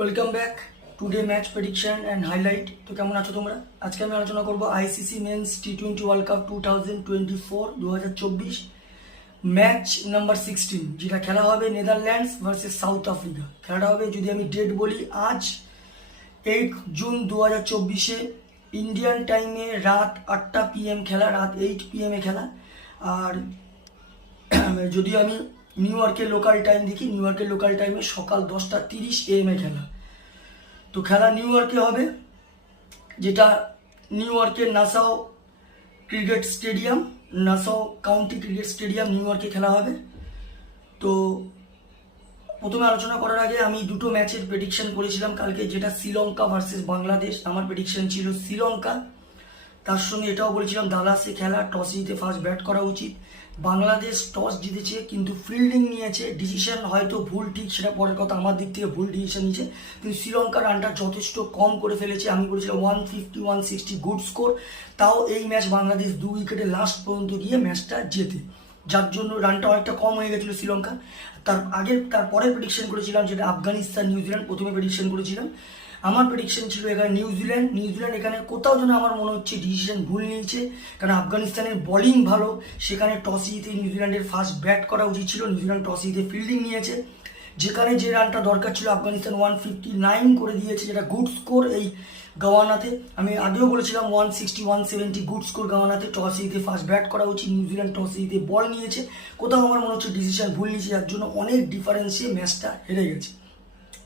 Welcome back today match prediction and highlight. তো কেমন আছো তোমরা? আজকে আমি আলোচনা করবো আইসিসি মেন্স টি20 ওয়ার্ল্ড কাপ 2024 ম্যাচ নাম্বার 16, যেটা খেলা হবে নেদারল্যান্ডস ভার্সেস সাউথ আফ্রিকা। খেলাটা হবে, যদি আমি ডেট বলি, আজ 8 জুন 2024 ইন্ডিয়ান টাইমে রাত 8টা PM খেলা, রাত 8 PM খেলা। আর যদি আমি নিউ ইয়র্কের লোকাল টাইম দেখি, নিউ ইয়র্কের লোকাল টাইমে সকাল 10:30 AM খেলা। তো খেলা নিউ ইয়র্কে হবে, যেটা নিউ ইয়র্কের Nassau cricket stadium, Nassau county cricket stadium New ইয়র্কে খেলা হবে। তো প্রথমে আলোচনা করার আগে আমি দুটো ম্যাচের প্রেডিকশন করেছিলাম কালকে, যেটা শ্রীলঙ্কা ভার্সেস বাংলাদেশ। আমার প্রেডিকশন ছিল শ্রীলঙ্কা। তার সঙ্গে এটাও বলেছিলাম দালাসে খেলা, টস জিতে ফার্স্ট ব্যাট করা উচিত। বাংলাদেশ টস জিতেছে কিন্তু ফিল্ডিং নিয়েছে, ডিসিশন হয়তো ভুল ঠিক সেটা পরের কথা, আমার দিক থেকে ভুল ডিসিশন নিয়েছে, কিন্তু শ্রীলঙ্কার রানটা যথেষ্ট কম করে ফেলেছে। আমি বলেছিলাম 150-160 গুড স্কোর, তাও এই ম্যাচ বাংলাদেশ 2 উইকেটে লাস্ট পর্যন্ত গিয়ে ম্যাচটা জেতে, যার জন্য রানটা অনেকটা কম হয়ে গেছিলো শ্রীলঙ্কা। তারপরে প্রেডিকশন করেছিলাম যেটা আফগানিস্তান নিউজিল্যান্ড, প্রথমে প্রেডিকশন করেছিলাম। আমার প্রেডিকশন ছিল এখানে নিউজিল্যান্ড এখানে কোথাও যেন আমার মনে হচ্ছে ডিসিশন ভুল নিয়েছে, কারণ আফগানিস্তানের বোলিং ভালো, সেখানে টস জিতে নিউজিল্যান্ডের ফার্স্ট ব্যাট করা উচিত ছিল। নিউজিল্যান্ড টস জিতে ফিল্ডিং নিয়েছে, যেখানে যে রানটা দরকার ছিল আফগানিস্তান 159 করে দিয়েছে, যেটা গুড স্কোর এই গাওয়ানাতে। আমি আগেও বলেছিলাম 160-170 গুড স্কোর গাওয়ানাতে। টস জিতে ফার্স্ট ব্যাট করা উচিত, নিউজিল্যান্ড টস জিতে বল নিয়েছে, কোথাও আমার মনে হচ্ছে ডিসিশন ভুল নিয়েছে, যার জন্য অনেক ডিফারেন্সে ম্যাচটা হেরে গেছে।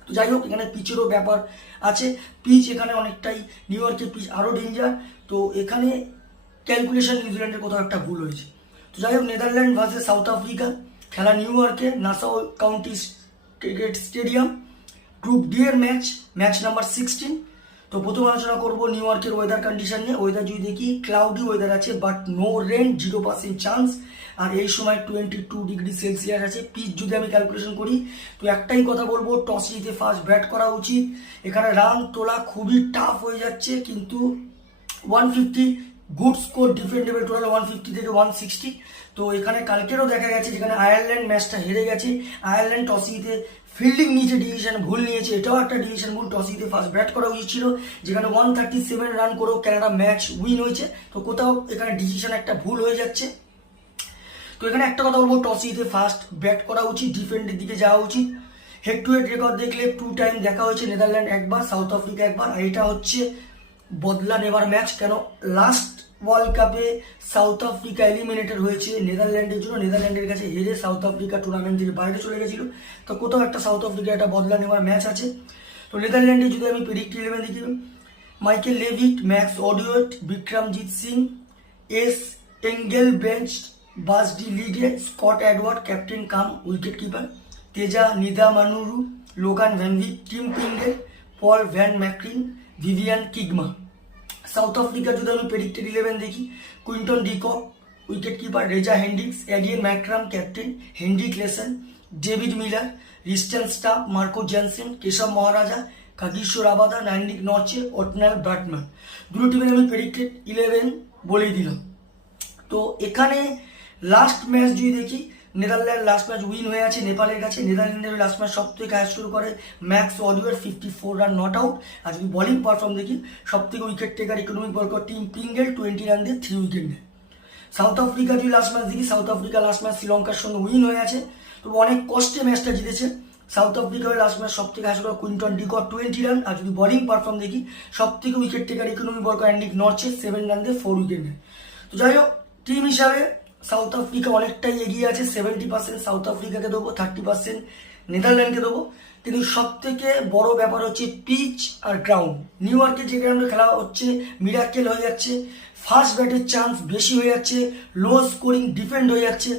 তো যাই হোক, এখানে পিচেরও ব্যাপার আছে, পিচ এখানে অনেকটাই নিউ ইয়র্কের পিচ আরও ডেঞ্জার। তো এখানে ক্যালকুলেশন নিউজিল্যান্ডের কোথাও একটা ভুল হয়েছে। তো যাই হোক, নেদারল্যান্ড ভার্সেস সাউথ আফ্রিকা খেলা নিউ ইয়র্কে নাসাও county cricket stadium, group D এর ম্যাচ নাম্বার 16। তো প্রথম আলোচনা করবো নিউ ইয়র্কের ওয়েদার কন্ডিশন নিয়ে। ওয়েদার যদি দেখি, ক্লাউডি ওয়েদার আছে, বাট নো রেন, 0% চান্স। আর এই সময় 22 ডিগ্রি সেলসিয়াস আছে। পিচ যদি আমি ক্যালকুলেশন করি, তো একটাই কথা বলবো, টস জিতে ফার্স্ট ব্যাট করা উচিত। এখানে রান তোলা খুবই টাফ হয়ে যাচ্ছে, কিন্তু 150 গুড স্কোর ডিফেন্ডেবল, টোটাল 150 থেকে 160। তো এখানে কালকেরও দেখা গেছে, যেখানে আয়ারল্যান্ড ম্যাচটা হেরে গেছে, আয়ারল্যান্ড টস জিতে ফিল্ডিং নিয়েছে, ডিসিশন ভুল নিয়েছে, এটাও একটা ডিসিশন ভুল। টস জিতে ফার্স্ট ব্যাট করা উচিত ছিল, যেখানে 137 রান করেও ক্যানাডা ম্যাচ উইন হয়েছে। তো কোথাও এখানে ডিসিশন একটা ভুল হয়ে যাচ্ছে। তো এখানে একটা কথা বলবো, টস জিতে ফার্স্ট ব্যাট করা উচিত, ডিফেন্ডের দিকে যাওয়া উচিত। হেড টু হেড রেকর্ড দেখলে 2 টাইম দেখা হয়েছে, নেদারল্যান্ড একবার, সাউথ আফ্রিকা একবার। আর এটা হচ্ছে বদলা নেবার ম্যাচ, কেন লাস্ট ওয়ার্ল্ড কাপে সাউথ আফ্রিকা এলিমিনেটেড হয়েছে নেদারল্যান্ডের জন্য, নেদারল্যান্ডের কাছে হেরে সাউথ আফ্রিকা টুর্নামেন্ট থেকে বাইরে চলে গেছিল। তো কোথাও একটা সাউথ আফ্রিকা একটা বদলা নেওয়ার ম্যাচ আছে। তো নেদারল্যান্ডে যদি আমি প্রেডিক্ট 11 দেখি, Michael Levitt, Max O'Dowd, Vikramjit Singh, S Engelbrecht, Bas de Leede, Scott Edwards captain cum wicket keeper, Teja Nidamanuru, Logan ভ্যানভি, Tim Pringle, Paul van Meekeren, Vivian Kingma. South Africa যদি আমি প্রেডিক্টেড 11 দেখি, Quinton de Kock wicket keeper, Reza Hendricks, Aiden Markram captain, Heinrich Klaasen, David Miller, Tristan Stubbs, Marco Jansen, Keshav Maharaja, Kagiso Rabada, নাইনিক নর্চে, অটনাল Batman. দুটো টিমের আমি predicted 11 বলেই দিলাম। তো এখানে লাস্ট ম্যাচ যদি দেখি, নেদারল্যান্ড লাস্ট ম্যাচ উইন হয়ে আছে নেপালের কাছে। নেদারল্যান্ডের লাস্ট ম্যাচ সব থেকে হাই স্কোর করে ম্যাক্স অলিওয়ার, 54 রান নট আউট। আর যদি বোলিং পারফর্ম দেখি, সব থেকে উইকেট টেকার ইকোনমিক বল করে টিম পিঙ্গেল, 20 রান দিয়ে 3 উইকেট নেয়। সাউথ আফ্রিকা যদি লাস্ট ম্যাচ দেখি, সাউথ আফ্রিকা লাস্ট ম্যাচ শ্রীলঙ্কার সঙ্গে উইন হয়ে আছে, তো অনেক কষ্টে ম্যাচটা জিতেছে। সাউথ আফ্রিকার লাস্ট ম্যাচ সব থেকে high score Quinton de Kock, 20 run. আর যদি বোলিং পারফর্ম দেখি, সব থেকে উইকেট টেকার ইকোনমিক বল করে অ্যান্ডিক নর্চে, 7 রান দিয়ে 4 উইকেট নেয়। তো যাই হোক, টিম হিসাবে সাউথ আফ্রিকা অনেকটাই এগিয়ে আছে, 70% সাউথ আফ্রিকাকে দেবো, 30% নেদারল্যান্ডকে দেবো। কিন্তু সব থেকে বড় ব্যাপার হচ্ছে পিচ আর গ্রাউন্ড। নিউ ইয়র্কে যে গ্রাউন্ডে খেলা হচ্ছে, মিরাকেল হয়ে যাচ্ছে, ফার্স্ট ব্যাটের চান্স বেশি হয়ে যাচ্ছে, লো স্কোরিং ডিফেন্ড হয়ে যাচ্ছে।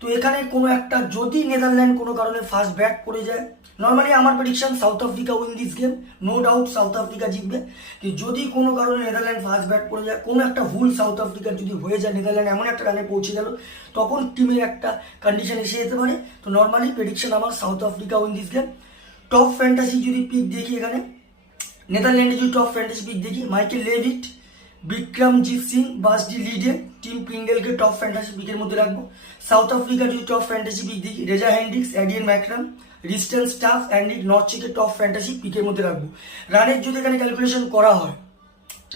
তো এখানে কোনো একটা, যদি নেদারল্যান্ড কোনো কারণে ফার্স্ট ব্যাট করে যায়, নর্মালি আমার prediction South Africa win this game, no doubt South Africa জিতবে। তো যদি কোনো কারণে নেদারল্যান্ড ফার্স্ট ব্যাট করে যায়, কোনো একটা ভুল সাউথ আফ্রিকার যদি হয়ে যায়, নেদারল্যান্ড এমন একটা রানে পৌঁছে গেল, তখন টিমের একটা কন্ডিশন এসে যেতে পারে। তো নর্মালি প্রেডিকশন আমার South Africa win this game. Top fantasy যদি পিক দেখি, এখানে নেদারল্যান্ডে যদি টপ ফ্যান্টাসি পিক দেখি, Michael Levitt, Vikramjit Singh, Bas de Leede, Tim পিঙ্গেলকে টপ ফ্যান্টাসি পিকের মধ্যে রাখবো। সাউথ আফ্রিকা যদি টপ ফ্যান্টাসি পিক দেখি, Reza Hendricks, Aiden Markram, Tristan Stubbs and নর্থ চিকে টপ ফ্যান্টাসি পিকের মধ্যে রাখবো। রানের যদি এখানে ক্যালকুলেশন করা হয়,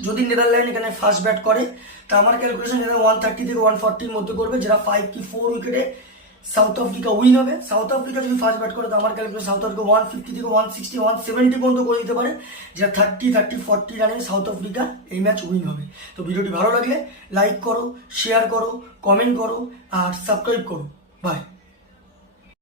যদি নেদারল্যান্ড এখানে ফার্স্ট ব্যাট করে, তা আমার ক্যালকুলেশন এখানে 130 থেকে 140-র মধ্যে করবে, যেটা 5 কি 4 উইকেটে সাউথ আফ্রিকা উইন হবে। সাউথ আফ্রিকা যদি ফার্স্ট ব্যাট করে, তো আমার ক্যালকুলেশন সাউথ আফ্রিকা 150 থেকে 160 170 পর্যন্ত করে দিতে পারে, যেটা 30-40 রানে সাউথ আফ্রিকা এই ম্যাচ উইন হবে। তো ভিডিওটি ভালো লাগলে লাইক করো, শেয়ার করো, কমেন্ট করো আর সাবস্ক্রাইব করো। বাই।